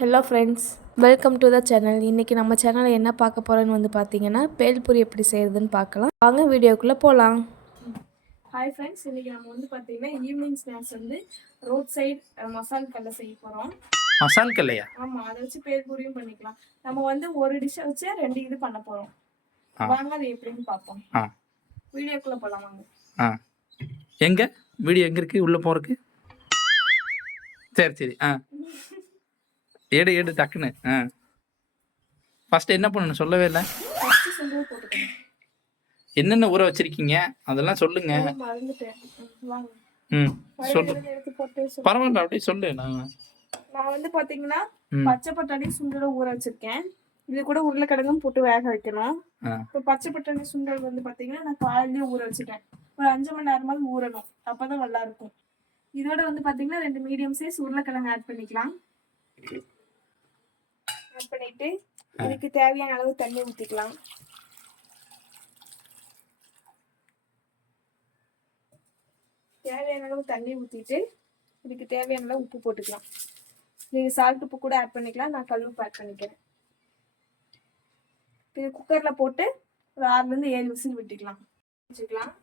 Hello friends, welcome to the channel. இன்றைக்கி நம்ம சேனலில் என்ன பார்க்க போகிறோன்னு வந்து பார்த்தீங்கன்னா, பேல்பூரி எப்படி செய்கிறதுன்னு பார்க்கலாம். வாங்க வீடியோக்குள்ளே போகலாம். ஹாய் ஃப்ரெண்ட்ஸ், இன்றைக்கி நம்ம வந்து பார்த்தீங்கன்னா ஈவினிங் ஸ்நாக்ஸ் வந்து ரோட் சைட் மசால் கடலை செய்ய போகிறோம். மசால் கடலையா? ஆமாம், அதை வச்சு பேல்பூரியும் பண்ணிக்கலாம். நம்ம வந்து ஒரு டிஷ்ஷை வச்சு 2 இது பண்ண போகிறோம். வாங்க அது எப்படின்னு பார்ப்போம். வீடியோக்குள்ளே போகலாம் வாங்க. எங்கே வீடியோ எங்கே இருக்குது? உள்ளே போகிறதுக்கு சரி எடு டக்குன்னு. ஃபர்ஸ்ட் என்ன பண்ணணும் சொல்லவே இல்லை. என்னென்ன ஊற வச்சிருக்கீங்க அதெல்லாம் சொல்லுங்க. சொல்லு. பரவாயில்ல, அப்படியே சொல்லு. நான் வந்து பாத்தீங்கன்னா பச்சை பட்டாணி சுண்டல் ஊற வச்சிருக்கேன். இது கூட உருளைக்கிழங்கும் போட்டு வேக வைக்கணும். இப்போ பச்சை பட்டாணி சுண்டல் வந்து பாத்தீங்கன்னா நான் காலையிலேயே ஊற வச்சுட்டேன். ஒரு 5 மணி நேரமாவது ஊறணும், அப்பதான் நல்லா இருக்கும். இதோட வந்து பாத்தீங்கன்னா 2 மீடியம் சைஸ் உருளைக்கிழங்கு ஆட் பண்ணிக்கலாம். ஆட் பண்ணிட்டு இதுக்கு தேவையான அளவு தண்ணி ஊற்றிக்கலாம். தேவையான அளவு தண்ணி ஊற்றிட்டு இதுக்கு தேவையான அளவு உப்பு போட்டுக்கலாம். நீங்கள் சால்ட் உப்பு கூட ஆட் பண்ணிக்கலாம், நான் கல் உப்பு ஆட் பண்ணிக்கிறேன். இது குக்கரில் போட்டு ஒரு 6லேருந்து 7 விசில் விட்டுக்கலாம். வச்சுக்கலாம்.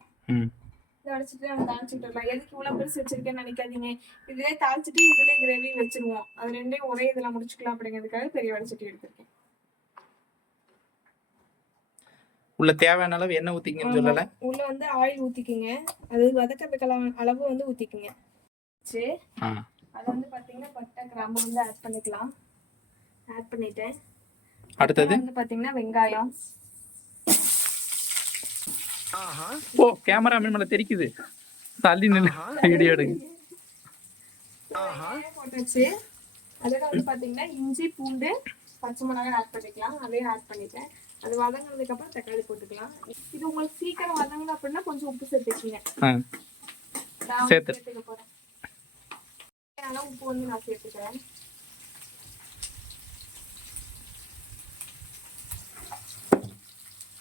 இதை அடிச்சுட்டு நம்ம தாளிச்சுட்டுலாம். எதுக்கு இவ்வளோ பெருசு வச்சிருக்கேன்னு நினைக்காதீங்க. இதுலேயே தாளிச்சுட்டு இதுலேயே கிரேவி வச்சிருவோம். அது ரெண்டையும் ஒரே இதில் முடிச்சுக்கலாம் அப்படிங்கிறதுக்காக பெரிய வடச்சட்டி எடுத்துருக்கேன். உள்ள தேவையான அளவு எண்ணெய் ஊற்றிக்கன்னு சொல்லலை. உள்ள வந்து ஆயில் ஊற்றிக்கிங்க. அது வதக்கிறதுக்கு அளவு வந்து ஊற்றிக்கிங்க. சரி, அது வந்து பார்த்தீங்கன்னா பட்டை கிராம்பு வந்து ஆட் பண்ணிக்கலாம். ஆட் பண்ணிட்டேன். அடுத்தது வந்து பார்த்தீங்கன்னா வெங்காயம். ஓ, கேமராமேன் மேலே தெரிக்குது. தள்ளி நின்று வீடியோ எடுங்க. போட்டாச்சு. அதோட வந்து பார்த்தீங்கன்னா இஞ்சி பூண்டு பச்சை மிளகாய் ஆட் பண்ணிக்கலாம். அதையும் ஆட் பண்ணிட்டேன். அது வதங்கினதுக்கு அப்புறம் தக்காளி போட்டுக்கலாம். இது உங்களுக்கு சீக்கிரம் வதங்கணும் அப்படின்னா கொஞ்சம் உப்பு சேர்த்துக்கீங்க. நான் சேர்த்துக்க போறேன். உப்பு வந்து நான் சேர்த்துக்கிறேன்.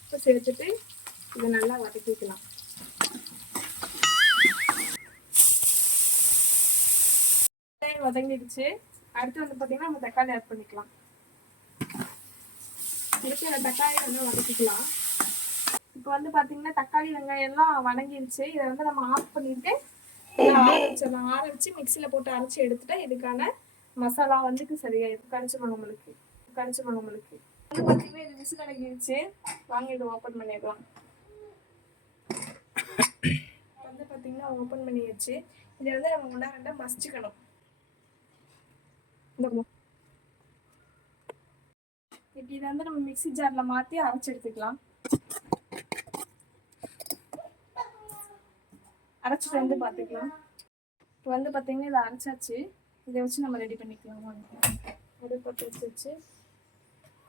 உப்பு சேர்த்துட்டு இதை நல்லா வதக்கிக்கலாம். வதங்கிடுச்சு. அடுத்து வந்து பார்த்தீங்கன்னா நம்ம தக்காளி ஆட் பண்ணிக்கலாம். திருப்பி அந்த தக்காளி வந்து வதக்கிக்கலாம். இப்போ வந்து பார்த்தீங்கன்னா தக்காளி வெங்காயம் எல்லாம் வதங்கிடுச்சு. இதை வந்து நம்ம ஆஃப் பண்ணிட்டு ஆற வச்சு மிக்சியில் போட்டு அரைச்சி எடுத்துட்டா இதுக்கான மசாலா வந்துட்டு சரியாயிடும். கரைச்சிடும் நம்மளுக்கு. வந்து பார்த்தீங்கன்னா இது விசில் அடங்கிடுச்சு. வாங்க இதை ஓப்பன் பண்ணிடலாம். வந்து பார்த்தீங்கன்னா ஓப்பன் பண்ணியாச்சு. இதை வந்து நம்ம முன்னாடி மசிச்சுக்கணும். இப்போ இதை வந்து நம்ம மிக்சி ஜாரில் மாற்றி அரைச்சி எடுத்துக்கலாம். அரைச்சிட்டு வந்து பார்த்துக்கலாம். இப்போ வந்து பார்த்தீங்கன்னா இதை அரைச்சாச்சு. இதை வச்சு நம்ம ரெடி பண்ணிக்கலாம். ஒரு போட்டு வச்சு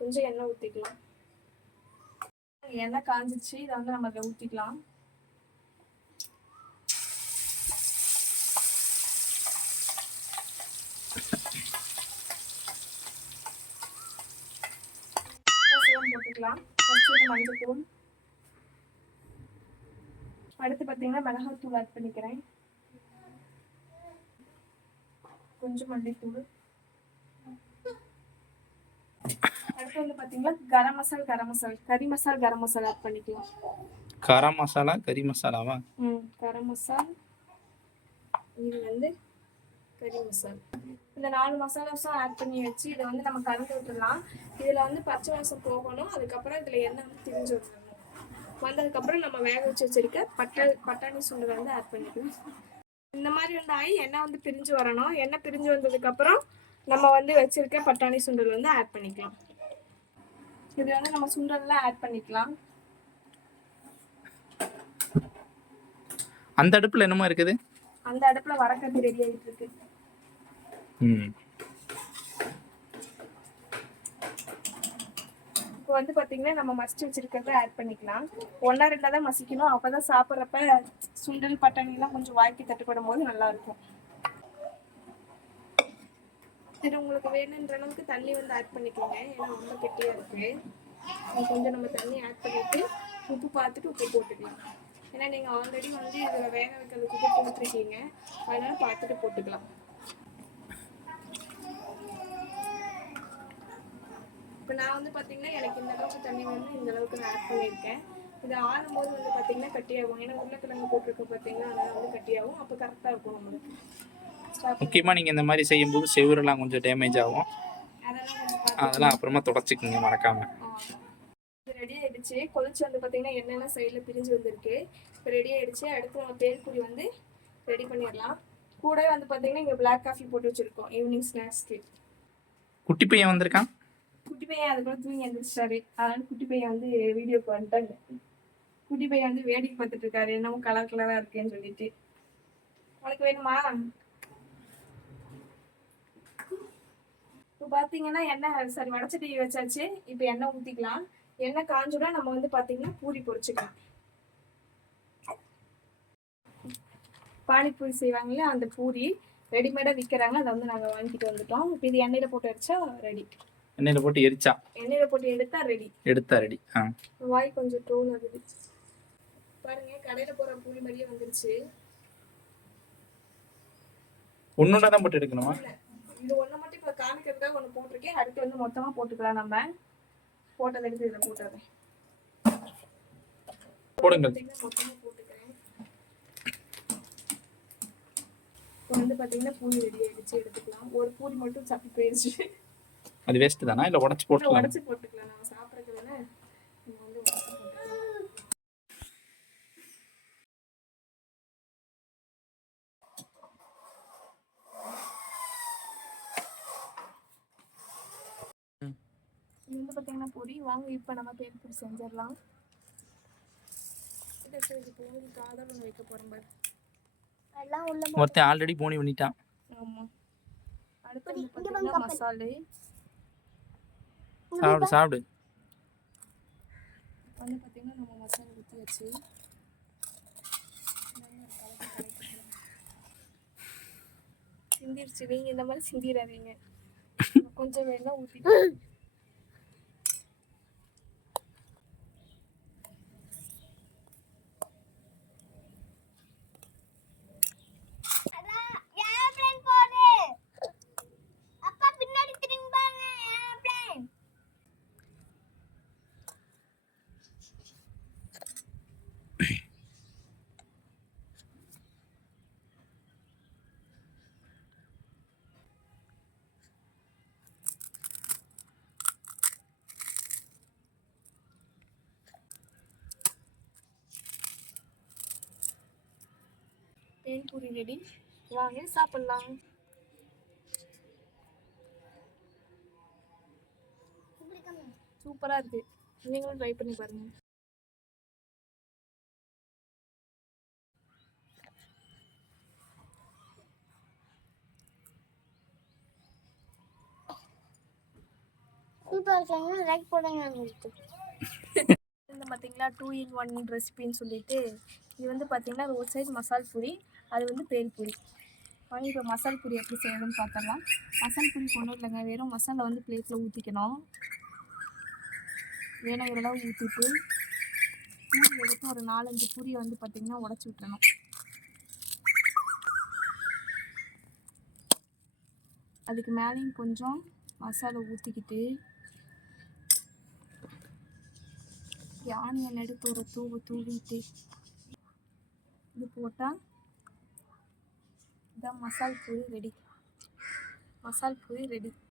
கொஞ்சம் எண்ணெய் ஊற்றிக்கலாம். எண்ணெய் காஞ்சிச்சு. இதை வந்து நம்ம இதை ஊற்றிக்கலாம். போட்டுக்கலாம். மஞ்சள். அடுத்து பார்த்தீங்கன்னா மிளகாத்தூள் ஆட் பண்ணிக்கிறேன். கொஞ்சம் மல்லித்தூள். அடுத்து வந்து பார்த்தீங்கன்னா கரம் மசால் கரம் மசாலா ஆட் பண்ணிக்கலாம். கரம் மசாலா கறி மசாலாவா? கரம் மசால். இது வந்து கறி மசாலா. இந்த 4 மசாலாஸும் ஆட் பண்ணி வச்சு இதை வந்து நம்ம கலந்து விட்டுடலாம். இதில் வந்து பச்சை வாசம் போகணும். அதுக்கப்புறம் இதில் எண்ணெய் வந்து திரிஞ்சு விட்டுறணும். வந்ததுக்கப்புறம் நம்ம வேக வச்சு வச்சிருக்க பட்டாணி சுண்டல் வந்து ஆட் பண்ணிக்கலாம். இந்த மாதிரி வந்து ஆகி எண்ணெய் வந்து பிரிஞ்சு வரணும். எண்ணெய் பிரிஞ்சு வந்ததுக்கப்புறம் நம்ம வந்து வச்சிருக்க பட்டாணி சுண்டல் வந்து ஆட் பண்ணிக்கலாம். இது வந்து நம்ம சுண்டல்லாம் ஆட் பண்ணிக்கலாம். அந்த அடுப்பில் என்னமா இருக்குது? அந்த அடுப்பில் வரக்கட்டி ரெடி ஆகிட்டு இருக்கு. இப்போ வந்து பார்த்தீங்கன்னா நம்ம மசிச்சு வச்சிருக்கிறத ஆட் பண்ணிக்கலாம். 1-2 தான் மசிக்கணும். அப்போ தான் சாப்பிட்றப்ப சுண்டல் பட்டாணிலாம் கொஞ்சம் வாய்க்கு தட்டுப்படும் போது நல்லா இருக்கும். இது உங்களுக்கு வேணுன்ற அளவுக்கு தண்ணி வந்து ஆட் பண்ணிக்கோங்க. ஏன்னா ரொம்ப கெட்டியாக இருக்கு. கொஞ்சம் நம்ம தண்ணி ஆட் பண்ணிட்டு உப்பு பார்த்துட்டு உப்பு போட்டுக்கலாம். ஏன்னா நீங்கள் ஆல்ரெடி வந்து இதில் வேக வைக்கிறதுக்கு உப்பு போட்டுருக்கீங்க. அதனால பார்த்துட்டு போட்டுக்கலாம். நான் வந்து பார்த்தீங்கன்னா எனக்கு இந்த அளவுக்கு தண்ணி வேணும், இந்த அளவுக்கு நான் ஆட் பண்ணியிருக்கேன். இது ஆறும்போது வந்து பார்த்தீங்கன்னா கட்டியாகும். ஏன்னா உருளைக்கிழங்கு போட்டிருக்கோம் பார்த்தீங்கன்னா, அதனால் வந்து கட்டியாகும். அப்போ கரெக்டாக இருக்கும் நம்மளுக்கு. முக்கியமாக நீங்கள் இந்த மாதிரி செய்யும்போது செவுரெல்லாம் கொஞ்சம் டேமேஜ் ஆகும். அதெல்லாம் கொஞ்சம் அதெல்லாம் அப்புறமா தொடச்சிக்குங்க மறக்காமல். ரெடி ஆயிடுச்சு. கொதிச்சு வந்து பார்த்தீங்கன்னா எண்ணெய்லாம் சைடில் பிரிஞ்சு வந்திருக்கு. இப்போ ரெடி ஆயிடுச்சு. அடுத்து நம்ம பேல்பூரி வந்து ரெடி பண்ணிடலாம். கூடவே வந்து பார்த்தீங்கன்னா இங்கே பிளாக் காஃபி போட்டு வச்சுருக்கோம் ஈவினிங் ஸ்நாக்ஸ்க்கு. குட்டி பையன் வந்திருக்கான். குட்டி பையன் அதுக்குள்ள தூங்கி எழுந்திரிச்சாரு. அதனால குட்டி பையன் வந்து வீடியோக்கு வந்துட்டாங்க. குட்டி பையன் வந்து வேடிக்கை பார்த்துட்டு இருக்காரு, என்னமோ கலர் கலராக இருக்கேன்னு சொல்லிட்டு. உனக்கு வேணுமா? இப்போ பார்த்தீங்கன்னா எண்ணெய் சரி வடச்சட்டி வச்சாச்சு. இப்போ எண்ணெய் ஊற்றிக்கலாம். எண்ணெய் காஞ்சோட நம்ம வந்து பார்த்தீங்கன்னா பூரி பொரிச்சுக்கலாம். பானிபூரி செய்வாங்களே அந்த பூரி ரெடிமேடாக விற்கிறாங்க. அதை வந்து நாங்கள் வாங்கிட்டு வந்துட்டோம். இப்போ இது எண்ணெயில் போட்டு அடிச்சா ரெடி. எண்ணெயில் போட்டு எரிச்சா? எண்ணெயில் போட்டு எடுத்தா ரெடி. எடுத்தா ரெடி. வாய் கொஞ்சம் ட்ரோல் ஆகுது பாருங்க. கடையில் போகிற பூரி மாதிரியே வந்துருச்சு. ஒன்னொன்னா தான் போட்டு எடுக்கணுமா? இது ஒன்று மட்டும் இப்போ காமிக்கிறதுக்காக ஒன்று போட்டிருக்கேன். அடுத்து வந்து மொத்தமாக போட்டுக்கலாம். நம்ம போட்டதை எடுத்து இதில் போட்டுறேன். போடுங்க. மொத்தமாக போட்டுக்கிறேன். இப்போ வந்து பார்த்தீங்கன்னா பூரி ரெடி ஆகிடுச்சு, எடுத்துக்கலாம். ஒரு பூரி மட்டும் சாப்பிட்டு போயிடுச்சு. அது வேஸ்ட்டு தானா இல்லை உடச்சி போட்டுக்கலாம்? உடச்சி போட்டுக்கலாம். நம்ம சாப்பிட்றதுக்கு தானே நம்ம வந்து உடச்சி போட்டுக்கலாம். இது வந்து பார்த்தீங்கன்னா பூரி வாங்க. இப்போ நம்ம பேல்பூரி செஞ்சிடலாம். பூரி காதல் ஒன்று வைக்க போகிறோம் பாரு. ஒருத்தன் ஆல்ரெடி போனி பண்ணிட்டான். ஆமாம். அடுத்து வந்து பார்த்தீங்கன்னா மசாலு. சாப்பிடு சாப்பிடு. வந்து பார்த்தீங்கன்னா நம்ம மசாலா ஊற்றி வச்சு சிந்திருச்சு. நீங்கள் இந்த மாதிரி சிந்திடாதீங்க. கொஞ்சம் வேணா ஊற்றி பேல்பூரி ரெடி. வாங்க சாப்பிடலாம். சூப்பராக இருக்குது. நீங்களும் ட்ரை பண்ணி பாருங்கள். லைக் போடுங்க. இந்த பார்த்தீங்களா 2-in-1 ரெசிபின்னு சொல்லிட்டு இது வந்து பார்த்தீங்கன்னா ரோட் சைடு மசால் பூரி, அது வந்து பேல்பூரி. வாங்கி இப்போ மசால் பூரி எப்படி செய்யணும்னு பார்த்துடலாம். மசால் பூரி கொண்டு இல்லைங்க, வெறும் மசாலா வந்து பிளேட்டில் ஊற்றிக்கணும். வேணுங்கிற அளவு ஊற்றிட்டு பூரி எடுத்து ஒரு 4-5 பூரியை வந்து பார்த்திங்கன்னா உடச்சி விட்டுறணும். அதுக்கு மேலேயும் கொஞ்சம் மசாலா ஊற்றிக்கிட்டு ஆனியன் எடுத்து ஒரு தூவிட்டு இது போட்டால் இதான் மசால் பூரி ரெடி. மசால் பூரி ரெடி.